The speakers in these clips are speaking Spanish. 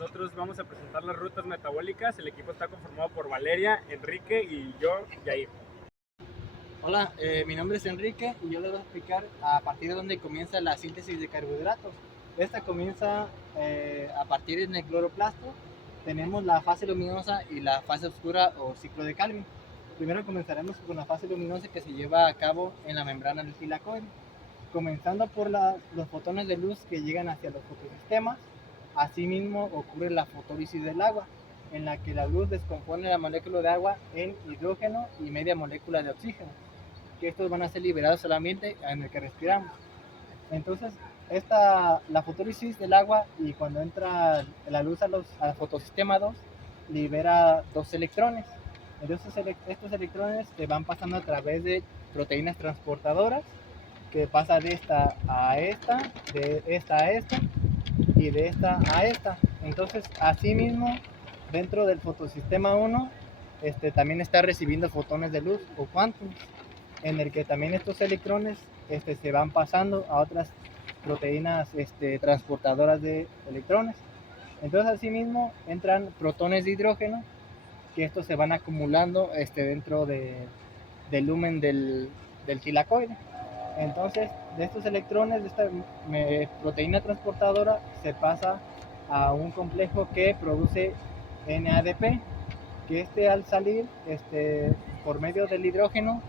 nosotros vamos a presentar las rutas metabólicas. El equipo está conformado por Valeria, Enrique y yo, Yair. Hola, mi nombre es Enrique y yo les voy a explicar a partir de dónde comienza la síntesis de carbohidratos. Esta comienza a partir del cloroplasto. Tenemos la fase luminosa y la fase oscura o ciclo de Calvin. Primero comenzaremos con la fase luminosa que se lleva a cabo en la membrana del tilacoide, comenzando por los fotones de luz que llegan hacia los fotosistemas. Asimismo ocurre la fotólisis del agua, en la que la luz descompone la molécula de agua en hidrógeno y media molécula de oxígeno, que estos van a ser liberados al ambiente en el que respiramos. Entonces, la fotólisis del agua, y cuando entra la luz al fotosistema 2, libera 2 electrones. Entonces, estos electrones se van pasando a través de proteínas transportadoras, que pasa de esta a esta, de esta a esta y de esta a esta. Entonces, asimismo, dentro del fotosistema 1, también está recibiendo fotones de luz o quantums, en el que también estos electrones se van pasando a otras proteínas transportadoras de electrones. Entonces, asimismo, entran protones de hidrógeno, que estos se van acumulando dentro del lumen del tilacoide. Entonces, de estos electrones de esta proteína transportadora se pasa a un complejo que produce NADP, que al salir por medio del hidrógeno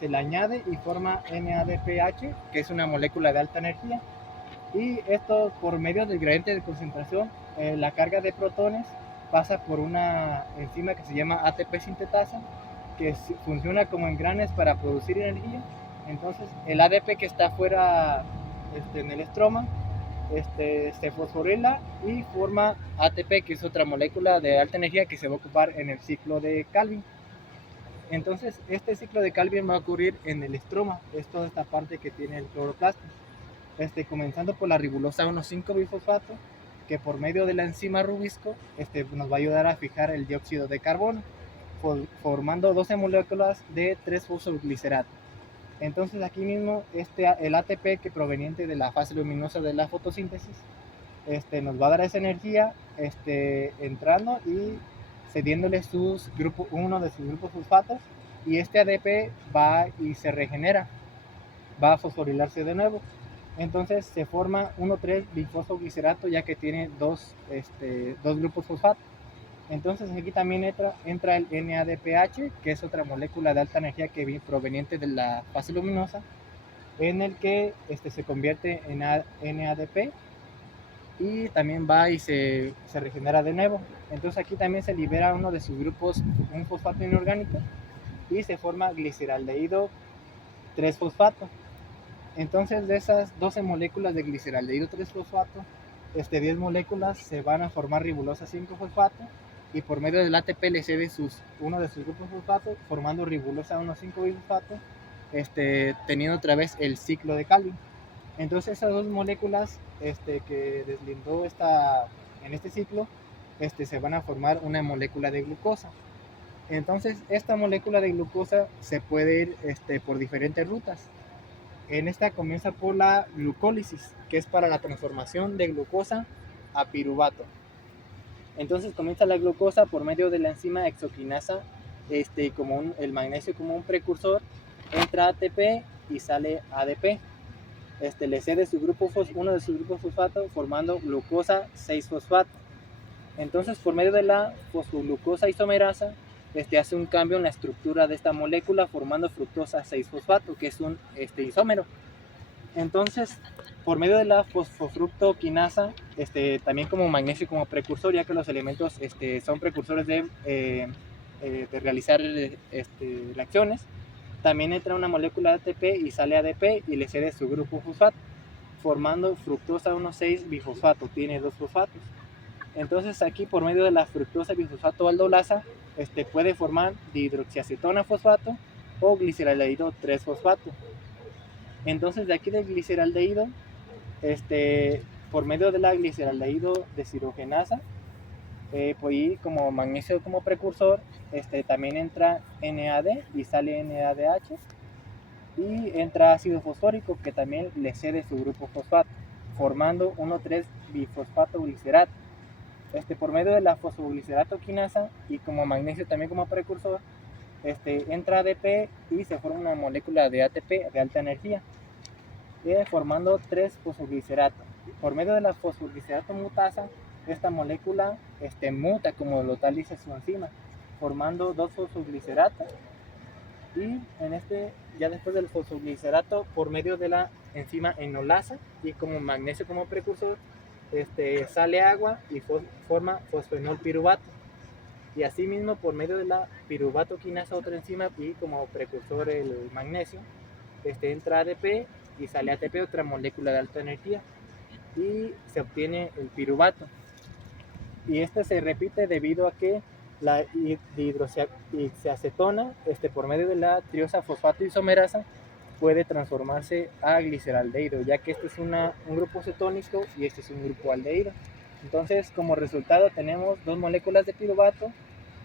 se le añade y forma NADPH, que es una molécula de alta energía. Y esto, por medio del gradiente de concentración, la carga de protones pasa por una enzima que se llama ATP sintetasa, que funciona como engranes para producir energía. Entonces, el ADP que está afuera en el estroma se fosforila y forma ATP, que es otra molécula de alta energía que se va a ocupar en el ciclo de Calvin. Entonces, este ciclo de Calvin va a ocurrir en el estroma, es toda esta parte que tiene el cloroplasto, comenzando por la ribosa 1,5-bifosfato, que por medio de la enzima rubisco nos va a ayudar a fijar el dióxido de carbono, formando 12 moléculas de 3-fosfoglicerato. Entonces aquí mismo el ATP, que proveniente de la fase luminosa de la fotosíntesis, nos va a dar esa energía entrando y cediéndole uno de sus grupos fosfatos, y este ADP va y se regenera, va a fosforilarse de nuevo. Entonces se forma 1,3-bifosfoglicerato, ya que tiene dos grupos fosfato. Entonces aquí también entra el NADPH, que es otra molécula de alta energía que viene proveniente de la fase luminosa, en el que se convierte en NADP y también va y se regenera de nuevo. Entonces aquí también se libera uno de sus grupos, un fosfato inorgánico, y se forma gliceraldehído 3-fosfato. Entonces, de esas 12 moléculas de gliceraldehído 3-fosfato, 10 moléculas se van a formar ribosa 5-fosfato, y por medio del ATP le cede uno de sus grupos fosfato, formando ribosa 1,5-bifosfato, teniendo otra vez el ciclo de Calvin. Entonces, esas dos moléculas que deslindó en este ciclo, se van a formar una molécula de glucosa. Entonces, esta molécula de glucosa se puede ir por diferentes rutas. En esta comienza por la glucólisis, que es para la transformación de glucosa a piruvato. Entonces comienza la glucosa por medio de la enzima exoquinasa, el magnesio como un precursor, entra ATP y sale ADP. Le cede uno de sus grupos fosfato, formando glucosa 6-fosfato. Entonces, por medio de la fosfoglucosa isomerasa, hace un cambio en la estructura de esta molécula, formando fructosa 6-fosfato, que es un isómero. Entonces, por medio de la fosfofructoquinasa, también como magnesio como precursor, ya que los elementos son precursores de realizar reacciones, también entra una molécula de ATP y sale ADP y le cede su grupo fosfato, formando fructosa 1,6-bifosfato, tiene 2 fosfatos. Entonces aquí, por medio de la fructosa bifosfato aldolasa, puede formar dihidroxiacetona fosfato o gliceraldehído 3-fosfato. Entonces, de aquí del gliceraldehído, por medio de la gliceraldehído deshidrogenasa, pues como magnesio como precursor, también entra NAD y sale NADH, y entra ácido fosfórico, que también le cede su grupo fosfato, formando 1,3-bifosfato glicerato. por medio de la fosfoglicerato quinasa y como magnesio también como precursor, entra ADP y se forma una molécula de ATP de alta energía, formando 3 fosfogliceratos. Por medio de la fosfoglicerato mutasa, esta molécula muta como lo tal dice su enzima, formando 2 fosfogliceratos. Y ya después del fosfoglicerato, por medio de la enzima enolasa y como magnesio como precursor, sale agua y forma fosfenol piruvato. Y asimismo, por medio de la piruvato quinasa, otra enzima, y como precursor el magnesio, entra ADP y sale ATP, otra molécula de alta energía, y se obtiene el piruvato. Y se repite debido a que la dihidroxiacetona, por medio de la triosa fosfato isomerasa, puede transformarse a gliceraldehído, ya que este es un grupo cetónico y este es un grupo aldehído. Entonces, como resultado tenemos 2 moléculas de piruvato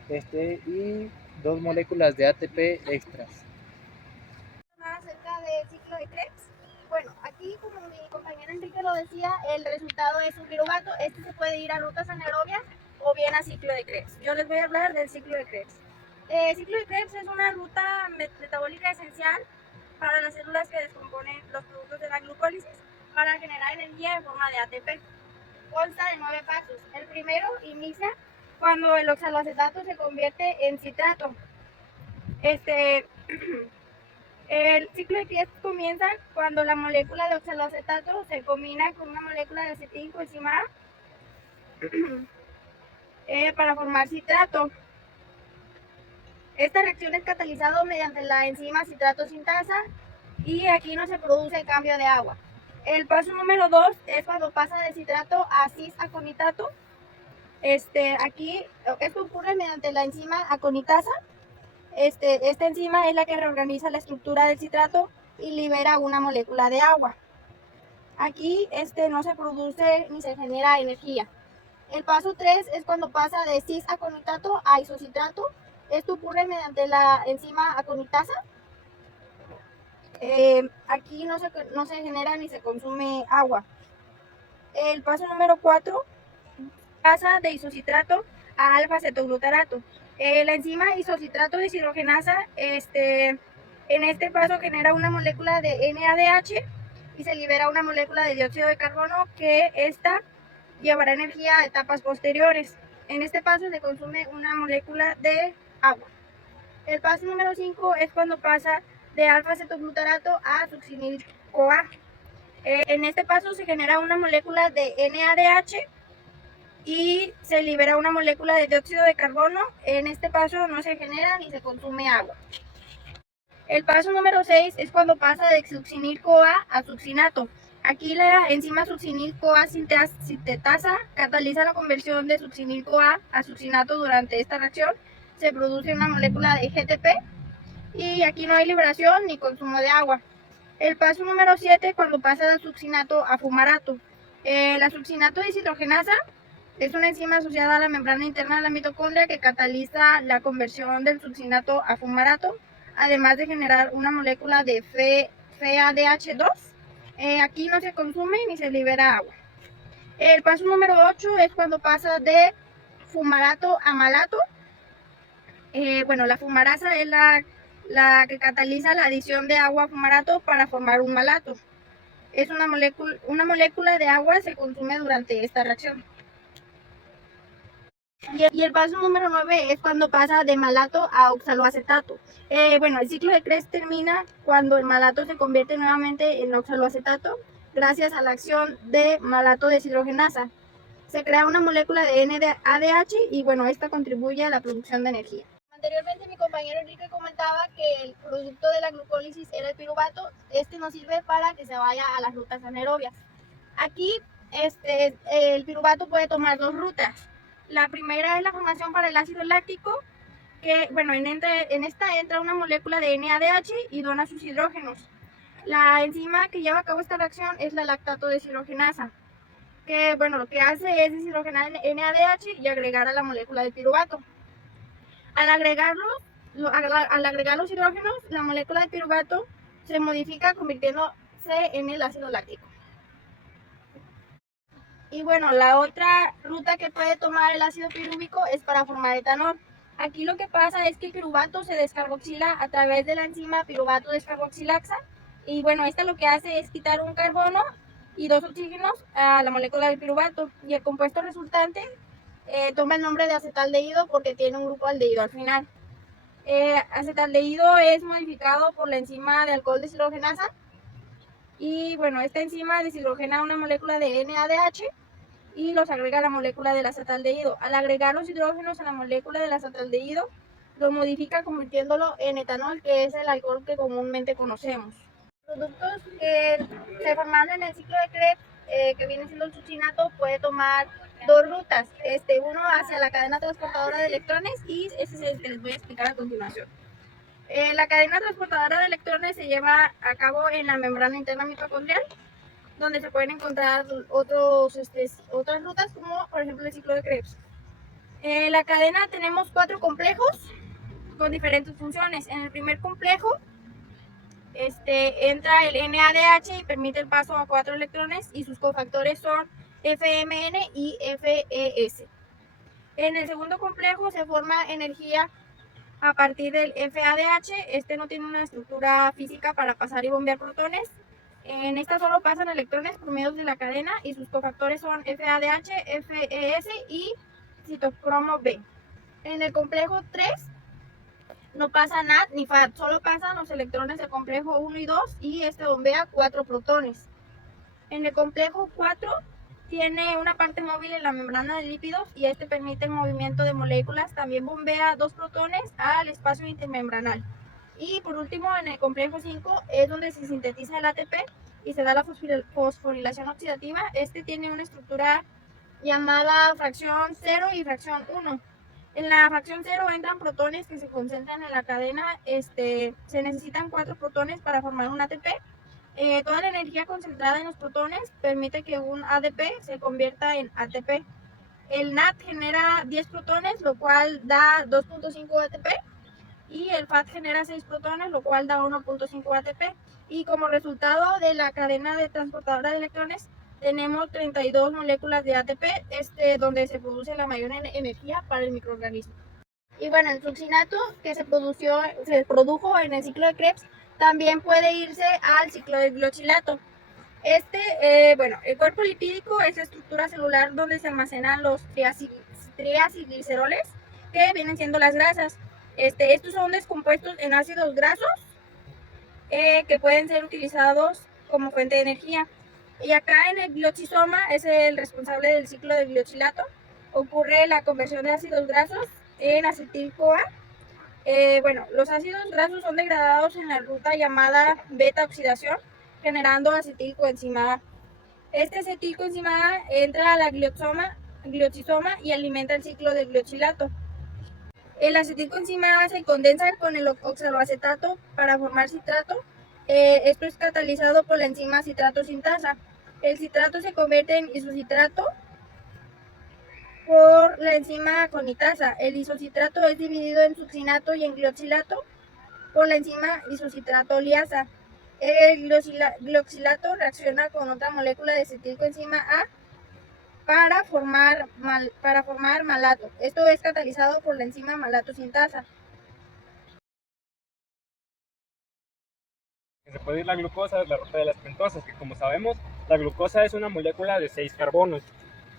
y 2 moléculas de ATP extras. Más acerca del ciclo de Krebs. Bueno, aquí como mi compañero Enrique lo decía, el resultado es un piruvato. Se puede ir a rutas anaerobias o bien a ciclo de Krebs. Yo les voy a hablar del ciclo de Krebs. El ciclo de Krebs es una ruta metabólica esencial para las células que descomponen los productos de la glucólisis para generar energía en forma de ATP. Consta de 9 pasos. El primero inicia cuando el oxaloacetato se convierte en citrato. El ciclo de Krebs comienza cuando la molécula de oxaloacetato se combina con una molécula de acetilcoenzima A para formar citrato. Esta reacción es catalizada mediante la enzima citrato sintasa y aquí no se produce cambio de agua. El paso número 2 es cuando pasa de citrato a cis-aconitato. Aquí esto ocurre mediante la enzima aconitasa. Esta enzima es la que reorganiza la estructura del citrato y libera una molécula de agua. Aquí no se produce ni se genera energía. El paso 3 es cuando pasa de cis-aconitato a isocitrato. Esto ocurre mediante la enzima aconitasa. Aquí no se genera ni se consume agua. El paso número 4 pasa de isocitrato a alfa-cetoglutarato. La enzima isocitrato deshidrogenasa en este paso genera una molécula de NADH y se libera una molécula de dióxido de carbono que esta llevará energía a etapas posteriores. En este paso se consume una molécula de agua. El paso número 5 es cuando pasa de alfa-cetoglutarato a succinil-CoA. En este paso se genera una molécula de NADH y se libera una molécula de dióxido de carbono. En este paso no se genera ni se consume agua. El paso número 6 es cuando pasa de succinil-CoA a succinato. Aquí la enzima succinil-CoA sintetasa cataliza la conversión de succinil-CoA a succinato. Durante esta reacción se produce una molécula de GTP y aquí no hay liberación ni consumo de agua. El paso número 7 cuando pasa de succinato a fumarato. La succinato deshidrogenasa es una enzima asociada a la membrana interna de la mitocondria que cataliza la conversión del succinato a fumarato, además de generar una molécula de FADH2. Aquí no se consume ni se libera agua. El paso número 8 es cuando pasa de fumarato a malato. La fumarasa es la que cataliza la adición de agua a fumarato para formar un malato. Es una molécula de agua, se consume durante esta reacción. Y el paso número 9 es cuando pasa de malato a oxaloacetato. El ciclo de Krebs termina cuando el malato se convierte nuevamente en oxaloacetato gracias a la acción de malato deshidrogenasa. Se crea una molécula de NADH y esta contribuye a la producción de energía. Anteriormente mi compañero Enrique comentaba que el producto de la glucólisis era el piruvato. Nos sirve para que se vaya a las rutas anaerobias. Aquí el piruvato puede tomar 2 rutas. La primera es la formación para el ácido láctico, que en esta entra una molécula de NADH y dona sus hidrógenos. La enzima que lleva a cabo esta reacción es la lactato deshidrogenasa, que lo que hace es deshidrogenar NADH y agregar a la molécula de piruvato. Al agregar los hidrógenos, la molécula de piruvato se modifica convirtiéndose en el ácido láctico. Y bueno, la otra ruta que puede tomar el ácido pirúvico es para formar etanol. Aquí lo que pasa es que el piruvato se descarboxila a través de la enzima piruvato descarboxilasa. Y bueno, esta lo que hace es quitar un carbono y 2 oxígenos a la molécula del piruvato. Y el compuesto resultante toma el nombre de acetaldehído porque tiene un grupo aldehído al final. Acetaldehído es modificado por la enzima de alcohol deshidrogenasa. Y bueno, esta enzima deshidrogena una molécula de NADH y los agrega a la molécula del acetaldehído. Al agregar los hidrógenos a la molécula del acetaldehído, lo modifica convirtiéndolo en etanol, que es el alcohol que comúnmente conocemos. Productos que se formaron en el ciclo de Krebs, que viene siendo el succinato, puede tomar dos rutas. Uno hacia la cadena transportadora de electrones y ese es el que les voy a explicar a continuación. La cadena transportadora de electrones se lleva a cabo en la membrana interna mitocondrial, donde se pueden encontrar otras rutas, como por ejemplo el ciclo de Krebs. En la cadena tenemos 4 complejos con diferentes funciones. En el primer complejo entra el NADH y permite el paso a 4 electrones y sus cofactores son FMN y FES. En el segundo complejo se forma energía a partir del FADH. No tiene una estructura física para pasar y bombear protones. En esta solo pasan electrones por medio de la cadena y sus cofactores son FADH, FES y citocromo B. En el complejo 3 no pasa NAD ni FAD, solo pasan los electrones del complejo 1 y 2 y bombea 4 protones. En el complejo 4 tiene una parte móvil en la membrana de lípidos y permite el movimiento de moléculas. También bombea 2 protones al espacio intermembranal. Y por último, en el complejo 5 es donde se sintetiza el ATP y se da la fosforilación oxidativa. Tiene una estructura llamada fracción 0 y fracción 1. En la fracción 0 entran protones que se concentran en la cadena. Se necesitan 4 protones para formar un ATP. Toda la energía concentrada en los protones permite que un ADP se convierta en ATP. El NAD genera 10 protones, lo cual da 2.5 ATP. Y el FAD genera 6 protones, lo cual da 1.5 ATP. Y como resultado de la cadena de transportadora de electrones, tenemos 32 moléculas de ATP, donde se produce la mayor energía para el microorganismo. Y bueno, el succinato que se produjo en el ciclo de Krebs también puede irse al ciclo de glioxilato. El cuerpo lipídico es la estructura celular donde se almacenan los triacilgliceroles, que vienen siendo las grasas. Estos son descompuestos en ácidos grasos que pueden ser utilizados como fuente de energía. Y acá en el glioxisoma es el responsable del ciclo de glioxilato. Ocurre la conversión de ácidos grasos en acetil-CoA. Los ácidos grasos son degradados en la ruta llamada beta-oxidación, generando acetilcoenzima A. Acetilcoenzima A entra a la glioxisoma y alimenta el ciclo del glioxilato. El acetilcoenzima A se condensa con el oxaloacetato para formar citrato. Esto es catalizado por la enzima citrato sintasa. El citrato se convierte en isocitrato por la enzima conitasa. El isocitrato es dividido en succinato y en glioxilato por la enzima isocitrato liasa. El glioxilato reacciona con otra molécula de acetilcoenzima A para formar malato. Esto es catalizado por la enzima malato sintasa. Se puede ir la glucosa, la ruta de las pentosas, que como sabemos, la glucosa es una molécula de 6 carbonos.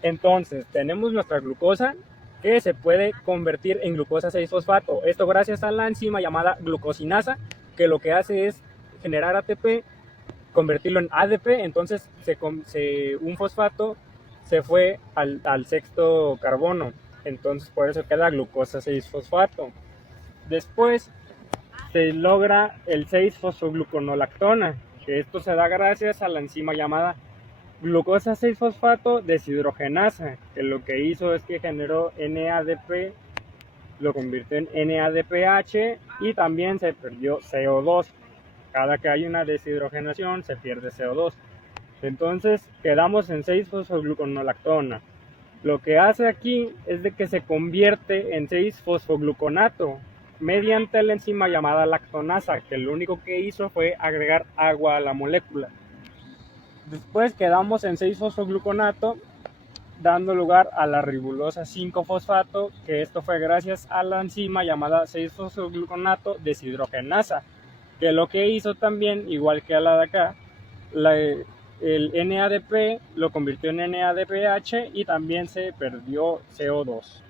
Entonces, tenemos nuestra glucosa que se puede convertir en glucosa 6-fosfato. Esto gracias a la enzima llamada glucosinasa, que lo que hace es generar ATP, convertirlo en ADP. Entonces, un fosfato se fue al 6º carbono. Entonces, por eso queda glucosa 6-fosfato. Después se logra el 6-fosfogluconolactona, que esto se da gracias a la enzima llamada glucosa 6-fosfato deshidrogenasa, que lo que hizo es que generó NADP, lo convirtió en NADPH y también se perdió CO2. Cada que hay una deshidrogenación se pierde CO2. Entonces quedamos en 6-fosfogluconolactona. Lo que hace aquí es de que se convierte en 6-fosfogluconato mediante la enzima llamada lactonasa, que lo único que hizo fue agregar agua a la molécula. Después quedamos en 6-fosfogluconato dando lugar a la ribulosa 5-fosfato, que esto fue gracias a la enzima llamada 6-fosfogluconato deshidrogenasa, que lo que hizo también, igual que a la de acá, el NADP lo convirtió en NADPH y también se perdió CO2.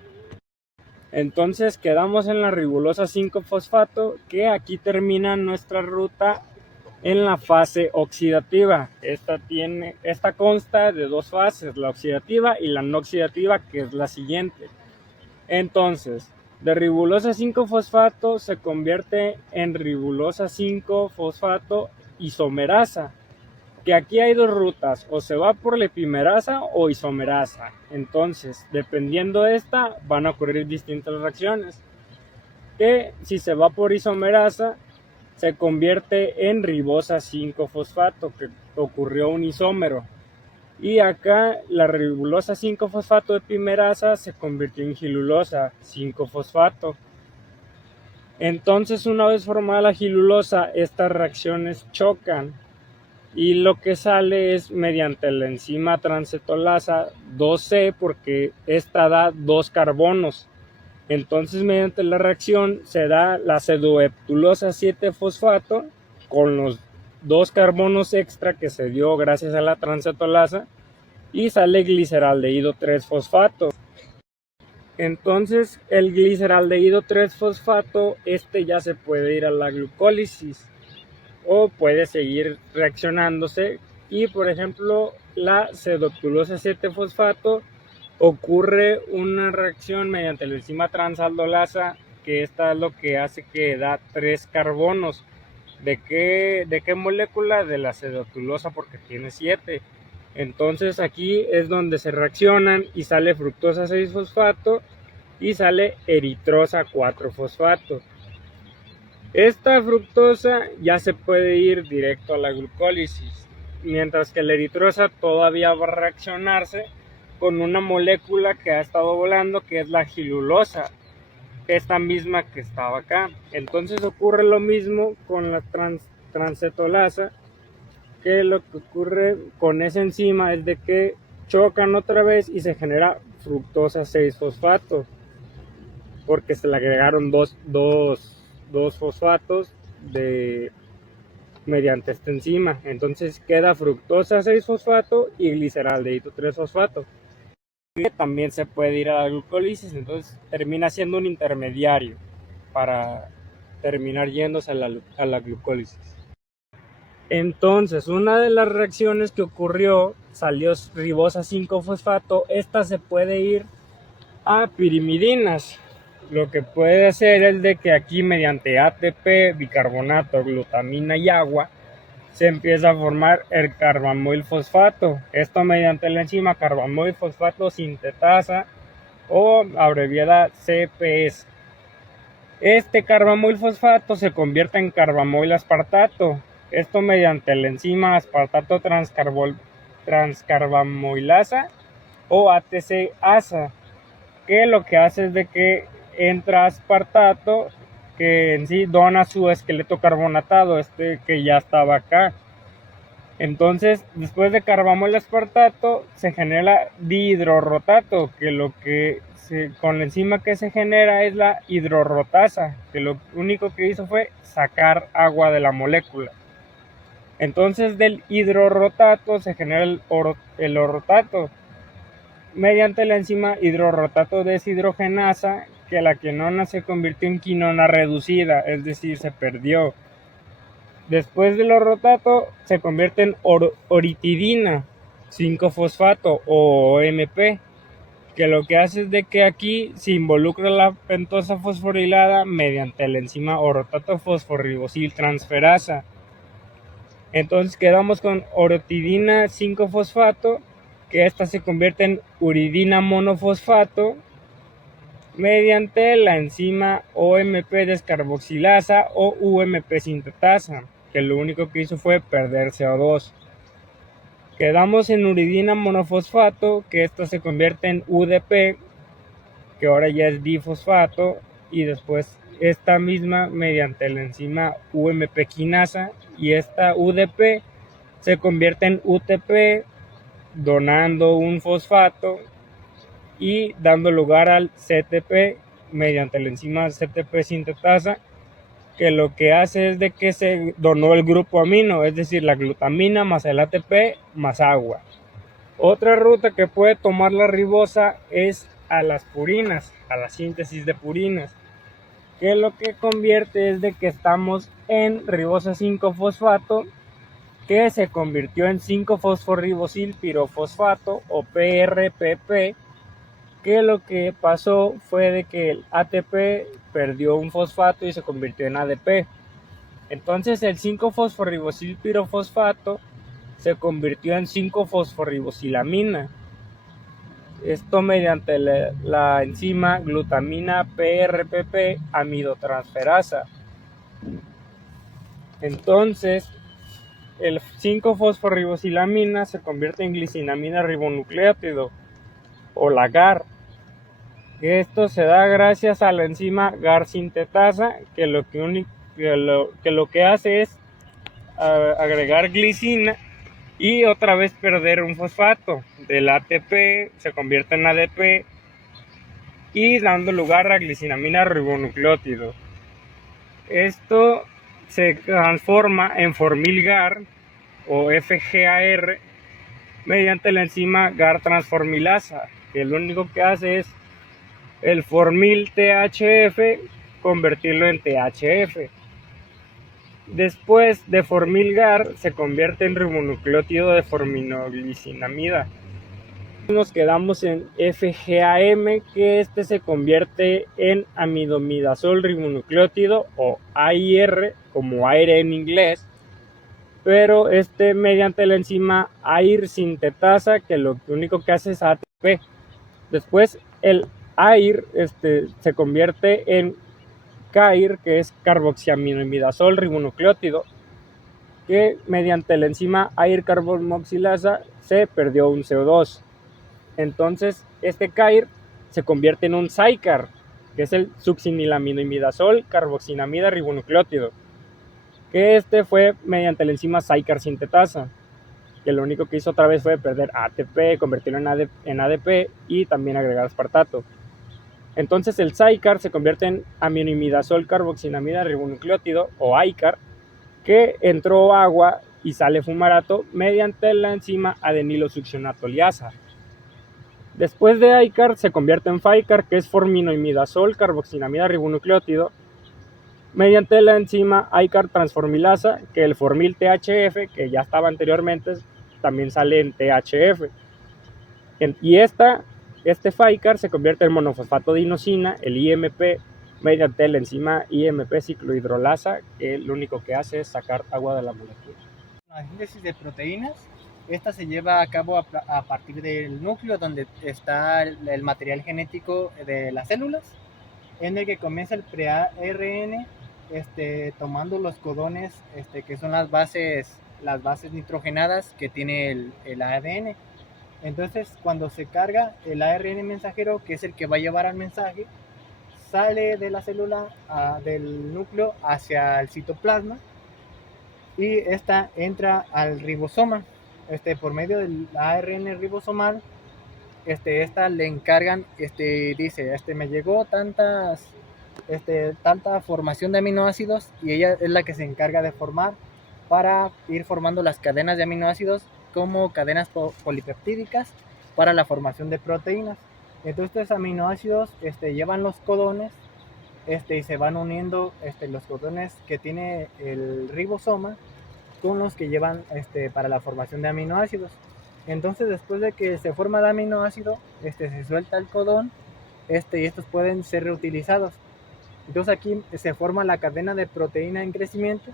Entonces quedamos en la ribulosa 5-fosfato, que aquí termina nuestra ruta en la fase oxidativa. Esta consta de dos fases, la oxidativa y la no oxidativa, que es la siguiente. Entonces, de ribulosa 5-fosfato se convierte en ribulosa 5-fosfato isomerasa, que aquí hay dos rutas, o se va por la epimerasa o isomerasa. Entonces, dependiendo de esta, van a ocurrir distintas reacciones, que si se va por isomerasa, se convierte en ribosa 5-fosfato, que ocurrió un isómero. Y acá la ribulosa 5-fosfato epimerasa se convirtió en gilulosa 5-fosfato. Entonces, una vez formada la gilulosa, estas reacciones chocan y lo que sale es mediante la enzima transcetolasa 2C, porque esta da 2 carbonos. Entonces, mediante la reacción se da la pseudoheptulosa 7-fosfato con los 2 carbonos extra que se dio gracias a la transcetolasa, y sale gliceraldehído 3-fosfato. Entonces, el gliceraldehído 3-fosfato, ya se puede ir a la glucólisis o puede seguir reaccionándose, y por ejemplo la pseudoheptulosa 7-fosfato ocurre una reacción mediante la enzima transaldolasa, que esta es lo que hace que da 3 carbonos. ¿De qué molécula? De la pseudoheptulosa, porque tiene 7. Entonces aquí es donde se reaccionan y sale fructosa 6-fosfato y sale eritrosa 4-fosfato. Esta fructosa ya se puede ir directo a la glucólisis, mientras que la eritrosa todavía va a reaccionarse con una molécula que ha estado volando, que es la gilulosa, esta misma que estaba acá. Entonces ocurre lo mismo con la transcetolasa, que lo que ocurre con esa enzima es de que chocan otra vez y se genera fructosa 6-fosfato, porque se le agregaron dos fosfatos mediante esta enzima. Entonces queda fructosa 6-fosfato y gliceraldehído 3-fosfato, que también se puede ir a la glucólisis. Entonces termina siendo un intermediario para terminar yéndose a la glucólisis. Entonces, una de las reacciones que ocurrió, salió ribosa 5-fosfato. Esta se puede ir a pirimidinas. Lo que puede hacer es de que aquí, mediante ATP, bicarbonato, glutamina y agua, se empieza a formar el carbamoil fosfato. Esto mediante la enzima carbamoil fosfato sintetasa, o abreviada CPS. Este carbamoil fosfato se convierte en carbamoil aspartato. Esto mediante la enzima aspartato transcarbamoilasa o ATC-ASA, que lo que hace es de que entra aspartato, que en sí dona su esqueleto carbonatado, que ya estaba acá. Entonces, después de carbamoil aspartato, se genera dihidrorotato, que con la enzima que se genera es la hidrorrotasa, que lo único que hizo fue sacar agua de la molécula. Entonces, del hidrorrotato se genera el orotato mediante la enzima hidrorrotato deshidrogenasa, que la quinona se convirtió en quinona reducida, es decir, se perdió. Después del orotato se convierte en oritidina 5-fosfato o OMP, que lo que hace es de que aquí se involucra la pentosa fosforilada mediante la enzima orotato fosforribosil transferasa. Entonces quedamos con orotidina 5-fosfato, que esta se convierte en uridina monofosfato mediante la enzima OMP descarboxilasa o UMP sintetasa, que lo único que hizo fue perder CO2. Quedamos en uridina monofosfato, que esta se convierte en UDP, que ahora ya es difosfato, y después esta misma mediante la enzima UMP quinasa, y esta UDP se convierte en UTP, donando un fosfato, y dando lugar al CTP mediante la enzima CTP sintetasa, que lo que hace es de que se donó el grupo amino, es decir, la glutamina más el ATP más agua. Otra ruta que puede tomar la ribosa es a las purinas, a la síntesis de purinas, que lo que convierte es de que estamos en ribosa 5-fosfato, que se convirtió en 5-fosforibosilpirofosfato o PRPP, que lo que pasó fue de que el ATP perdió un fosfato y se convirtió en ADP. Entonces el 5-fosforibosilpirofosfato se convirtió en 5-fosforibosilamina. Esto mediante la enzima glutamina PRPP amidotransferasa. Entonces el 5-fosforibosilamina se convierte en glicinamida ribonucleótido o la GAR. Esto se da gracias a la enzima GAR sintetasa, que lo que hace es agregar glicina y otra vez perder un fosfato. Del ATP se convierte en ADP y dando lugar a glicinamina ribonucleótido. Esto se transforma en formil-GAR o FGAR mediante la enzima GAR transformilasa, que lo único que hace es el formil THF convertirlo en THF. Después de formil-GAR se convierte en ribonucleótido de forminoglicinamida. Nos quedamos en FGAM, que se convierte en amidomidazol ribonucleótido o AIR, como aire en inglés, pero mediante la enzima AIR sintetasa, que lo único que hace es ATP. Después el AIR se convierte en CAIR, que es carboxiaminoimidazol ribonucleótido, que mediante la enzima AIR carbomoxilasa se perdió un CO2. Entonces este CAIR se convierte en un SAICAR, que es el succinilaminoimidazol carboxinamida ribonucleótido, que fue mediante la enzima SAICAR sintetasa, que lo único que hizo otra vez fue perder ATP, convertirlo en ADP y también agregar aspartato. Entonces el SAICAR se convierte en aminoimidazol carboxinamida ribonucleótido o AICAR, que entró agua y sale fumarato mediante la enzima adenilosuccinatoliasa. Después de AICAR se convierte en FAICAR, que es forminoimidazol carboxinamida ribonucleótido, mediante la enzima AICAR transformilasa, que el formil THF, que ya estaba anteriormente, también sale en THF. Y este FAICAR se convierte en monofosfato de inosina, el IMP, mediante la enzima IMP ciclohidrolasa, que lo único que hace es sacar agua de la molécula. La síntesis de proteínas, esta se lleva a cabo a partir del núcleo, donde está el material genético de las células, en el que comienza el pre-ARN tomando los codones, que son las bases nitrogenadas que tiene el ADN. Entonces, cuando se carga el ARN mensajero, que es el que va a llevar al mensaje, sale de la célula, del núcleo, hacia el citoplasma, y esta entra al ribosoma. Por medio del ARN ribosomal, esta le encargan, dice, me llegó tanta formación de aminoácidos, y ella es la que se encarga de formar, para ir formando las cadenas de aminoácidos como cadenas polipeptídicas para la formación de proteínas. Entonces estos aminoácidos llevan los codones, y se van uniendo los codones que tiene el ribosoma con los que llevan para la formación de aminoácidos. Entonces, después de que se forma el aminoácido, se suelta el codón, y estos pueden ser reutilizados. Entonces aquí se forma la cadena de proteína en crecimiento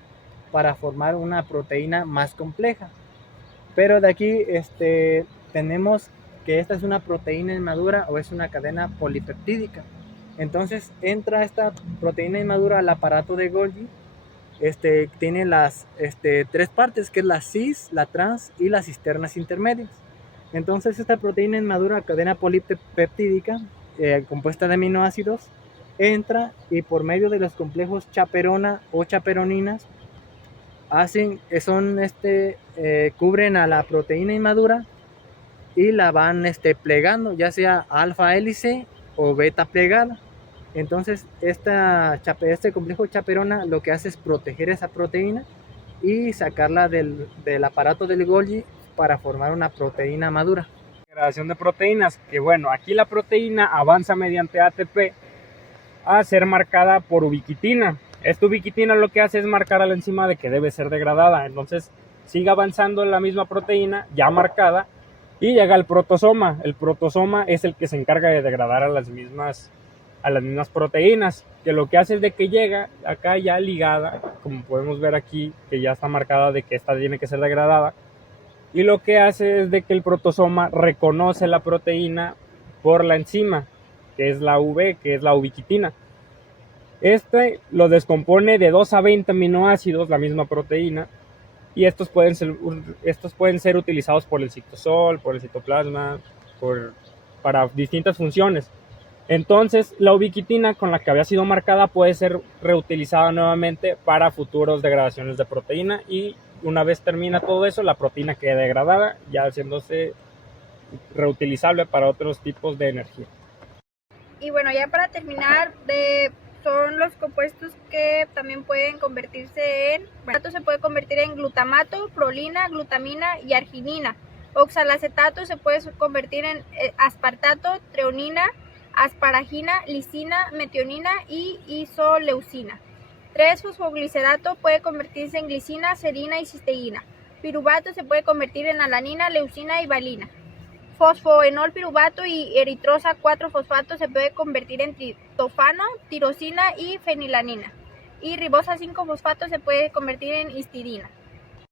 para formar una proteína más compleja. Pero de aquí tenemos que esta es una proteína inmadura o es una cadena polipeptídica. Entonces entra esta proteína inmadura al aparato de Golgi. Tiene las tres partes, que es la cis, la trans y las cisternas intermedias. Entonces esta proteína inmadura, cadena polipeptídica, compuesta de aminoácidos, entra y por medio de los complejos chaperona o chaperoninas cubren a la proteína inmadura, y la van plegando, ya sea alfa hélice o beta plegada. Entonces este complejo chaperona lo que hace es proteger esa proteína y sacarla del aparato del Golgi para formar una proteína madura. Degradación de proteínas, que bueno, aquí la proteína avanza mediante ATP a ser marcada por ubiquitina. Esta ubiquitina lo que hace es marcar a la enzima de que debe ser degradada, entonces sigue avanzando en la misma proteína ya marcada y llega al protosoma. El protosoma es el que se encarga de degradar a las mismas proteínas, que lo que hace es de que llega acá ya ligada, como podemos ver aquí, que ya está marcada de que esta tiene que ser degradada, y lo que hace es de que el protosoma reconoce la proteína por la enzima, que es la UV, que es la ubiquitina. Lo descompone de 2 a 20 aminoácidos, la misma proteína, y estos pueden ser utilizados por el citosol, por el citoplasma, para distintas funciones. Entonces, la ubiquitina con la que había sido marcada puede ser reutilizada nuevamente para futuras degradaciones de proteína, y una vez termina todo eso, la proteína queda degradada, ya haciéndose reutilizable para otros tipos de energía. Y bueno, ya para terminar, son los compuestos que también pueden convertirse en, se puede convertir en glutamato, prolina, glutamina y arginina. Oxalacetato se puede convertir en aspartato, treonina, asparagina, lisina, metionina y isoleucina. 3-fosfoglicerato puede convertirse en glicina, serina y cisteína. Piruvato se puede convertir en alanina, leucina y valina. Fosfoenol piruvato y eritrosa 4-fosfato se puede convertir en triptofano, tirosina y fenilanina. Y ribosa 5-fosfato se puede convertir en histidina.